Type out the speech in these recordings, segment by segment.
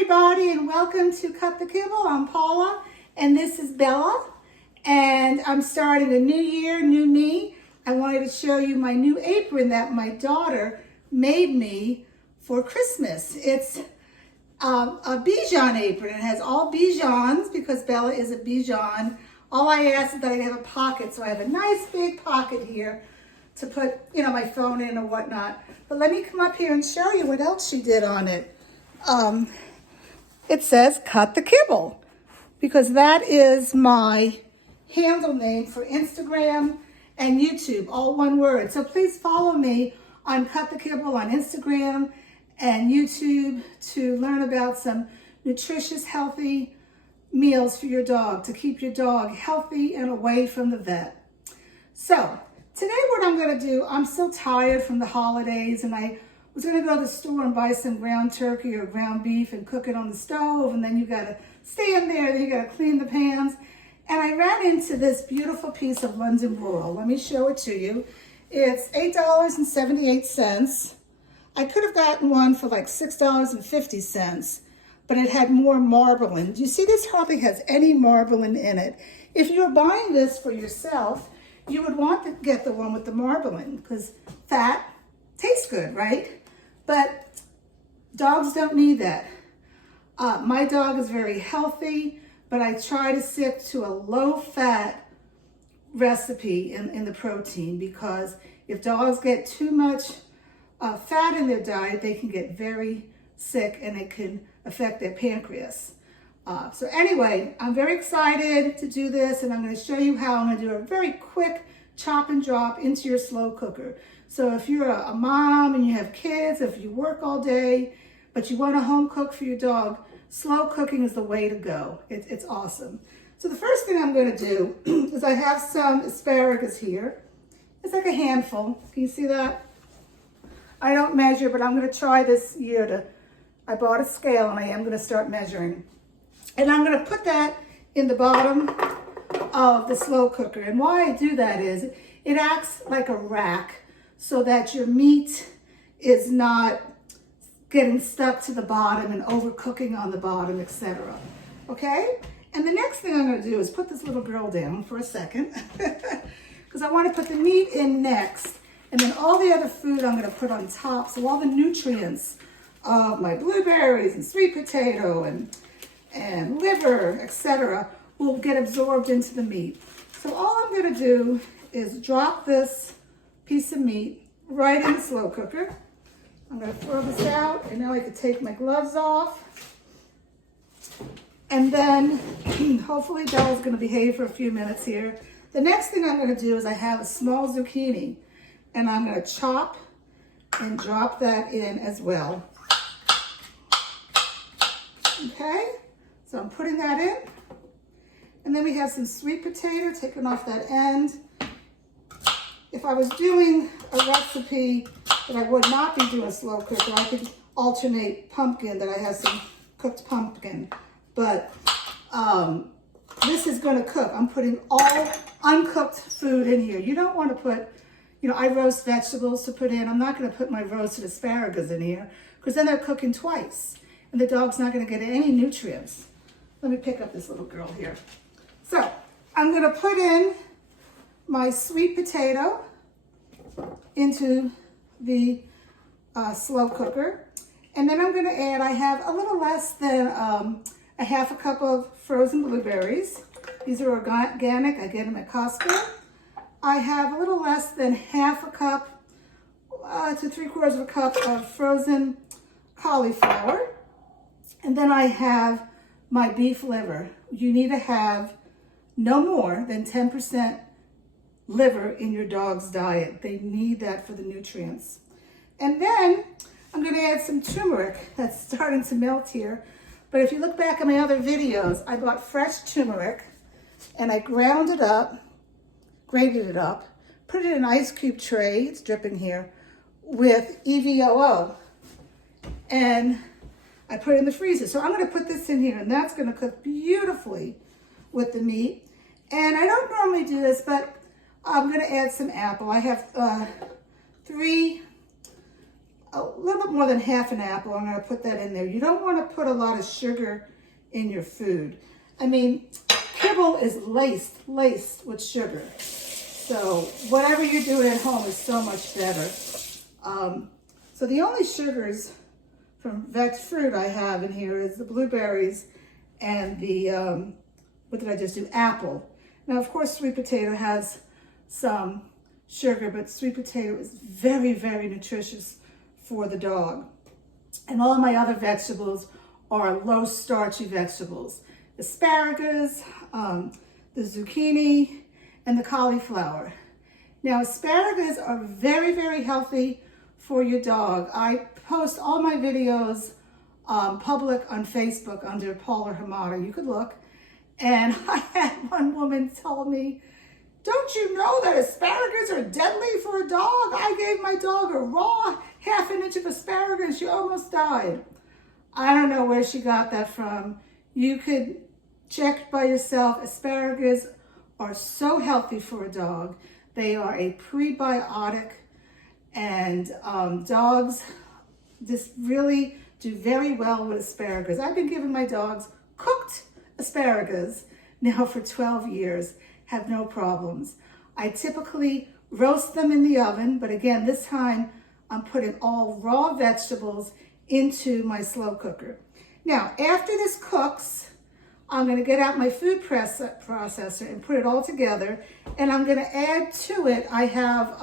everybody, and welcome to Cut the Kibble. I'm Paula, and this is Bella, and I'm starting a new year, new me. I wanted to show you my new apron that my daughter made me for Christmas. It's a Bichon apron. It has all Bichons because Bella is a Bichon. All I ask is that I have a pocket, so I have a nice big pocket here to put, my phone in or whatnot. But let me come up here and show you what else she did on it. It says Cut the Kibble because that is my handle name for Instagram and YouTube, all one word. So please follow me on Cut the Kibble on Instagram and YouTube to learn about some nutritious, healthy meals for your dog to keep your dog healthy and away from the vet. So today what I'm going to do, I'm so tired from the holidays, and I was going to go to the store and buy some ground turkey or ground beef and cook it on the stove, and then you got to stand there, then you got to clean the pans. And I ran into this beautiful piece of London Broil. Let me show it to you. It's $8.78. I could have gotten one for like $6.50, but it had more marbling. Do you see this hardly has any marbling in it? If you're buying this for yourself, you would want to get the one with the marbling because fat tastes good, right? But dogs don't need that. My dog is very healthy, but I try to stick to a low-fat recipe in the protein because if dogs get too much fat in their diet, they can get very sick and it can affect their pancreas. So anyway, I'm very excited to do this, and I'm going to show you how I'm going to do a very quick chop and drop into your slow cooker. So if you're a mom and you have kids, if you work all day, but you want to home cook for your dog, slow cooking is the way to go. It's awesome. So the first thing I'm going to do is I have some asparagus here. It's like a handful. Can you see that? I don't measure, but I'm going to try this year I bought a scale and I am going to start measuring. And I'm going to put that in the bottom of the slow cooker. And why I do that is it acts like a rack so that your meat is not getting stuck to the bottom and overcooking on the bottom, etc. Okay? And the next thing I'm going to do is put this little girl down for a second because I want to put the meat in next, and then all the other food I'm going to put on top, so all the nutrients of my blueberries and sweet potato and liver, etc., will get absorbed into the meat. So all I'm going to do is drop this piece of meat right in the slow cooker. I'm going to throw this out, and now I can take my gloves off. And then hopefully Bella's going to behave for a few minutes here. The next thing I'm going to do is I have a small zucchini, and I'm going to chop and drop that in as well. Okay, so I'm putting that in. And then we have some sweet potato, taking off that end. If I was doing a recipe that I would not be doing slow cooker, I could alternate pumpkin, that I have some cooked pumpkin. But this is going to cook. I'm putting all uncooked food in here. You don't want to put, I roast vegetables to put in. I'm not going to put my roasted asparagus in here because then they're cooking twice and the dog's not going to get any nutrients. Let me pick up this little girl here. So I'm going to put in my sweet potato into the slow cooker. And then I'm going to add, I have a little less than a half a cup of frozen blueberries. These are organic. I get them at Costco. I have a little less than half a cup to 3/4 of a cup of frozen cauliflower. And then I have my beef liver. You need to have no more than 10% liver in your dog's diet. They need that for the nutrients. And then I'm going to add some turmeric. That's starting to melt here. But if you look back at my other videos, I bought fresh turmeric and I ground it up, grated it up, put it in an ice cube tray, it's dripping here, with EVOO. And I put it in the freezer. So I'm going to put this in here, and that's going to cook beautifully with the meat. And I don't normally do this, but I'm going to add some apple. I have 3 a little bit more than half an apple. I'm going to put that in there. You don't want to put a lot of sugar in your food. I mean, Kibble is laced with sugar. So whatever you're doing at home is so much better. So the only sugars from veg fruit I have in here is the blueberries and the, what did I just do? Apple. Now, of course, sweet potato has some sugar, but sweet potato is very, very nutritious for the dog. And all my other vegetables are low starchy vegetables. Asparagus, the zucchini, and the cauliflower. Now, asparagus are very, very healthy for your dog. I post all my videos public on Facebook under Paula Hamada. You could look. And I had one woman tell me, don't you know that asparagus are deadly for a dog? I gave my dog a raw half an inch of asparagus. She almost died. I don't know where she got that from. You could check by yourself. Asparagus are so healthy for a dog. They are a prebiotic, and dogs just really do very well with asparagus. I've been giving my dogs cooked asparagus now for 12 years, have no problems. I typically roast them in the oven, but again, this time I'm putting all raw vegetables into my slow cooker. Now, after this cooks, I'm going to get out my food processor and put it all together, and I'm going to add to it, I have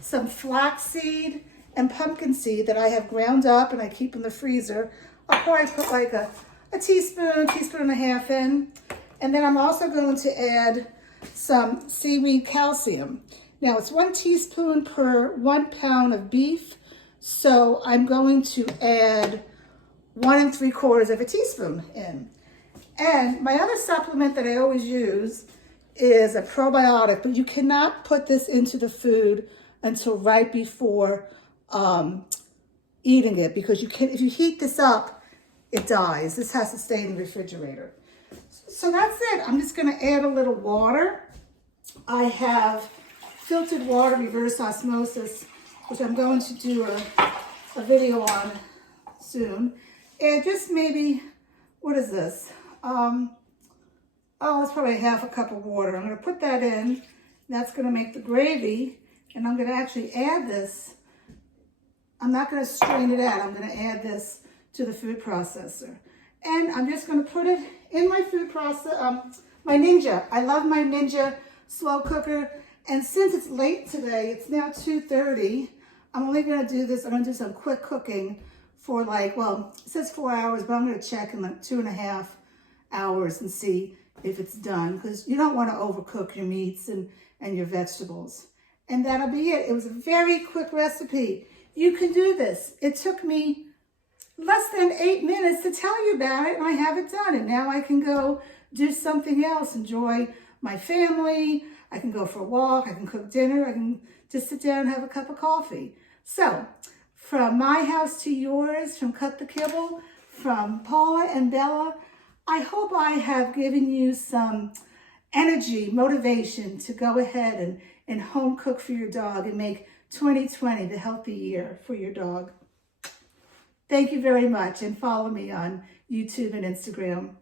some flax seed and pumpkin seed that I have ground up and I keep in the freezer. I'll probably put like a teaspoon and a half in. And then I'm also going to add some seaweed calcium. Now it's 1 teaspoon per 1 pound of beef. So I'm going to add 1 3/4 teaspoon in. And my other supplement that I always use is a probiotic, but you cannot put this into the food until right before eating it, because if you heat this up, it dies. This has to stay in the refrigerator. So that's it. I'm just going to add a little water. I have filtered water, reverse osmosis, which I'm going to do a video on soon. And just maybe, what is this? It's probably half a cup of water. I'm going to put that in. That's going to make the gravy. And I'm going to actually add this. I'm not going to strain it out. I'm going to add this to the food processor. And I'm just going to put it in my food processor, my Ninja. I love my Ninja slow cooker. And since it's late today, it's now 2:30, I'm only going to do this. I'm going to do some quick cooking for it says 4 hours, but I'm going to check in like 2.5 hours and see if it's done, because you don't want to overcook your meats and your vegetables. And that'll be it. It was a very quick recipe. You can do this. It took me less than 8 minutes to tell you about it, and I have it done. And now I can go do something else, enjoy my family. I can go for a walk. I can cook dinner. I can just sit down and have a cup of coffee. So from my house to yours, from Cut the Kibble, from Paula and Bella, I hope I have given you some energy, motivation to go ahead and home cook for your dog and make 2020 the healthy year for your dog. Thank you very much, and follow me on YouTube and Instagram.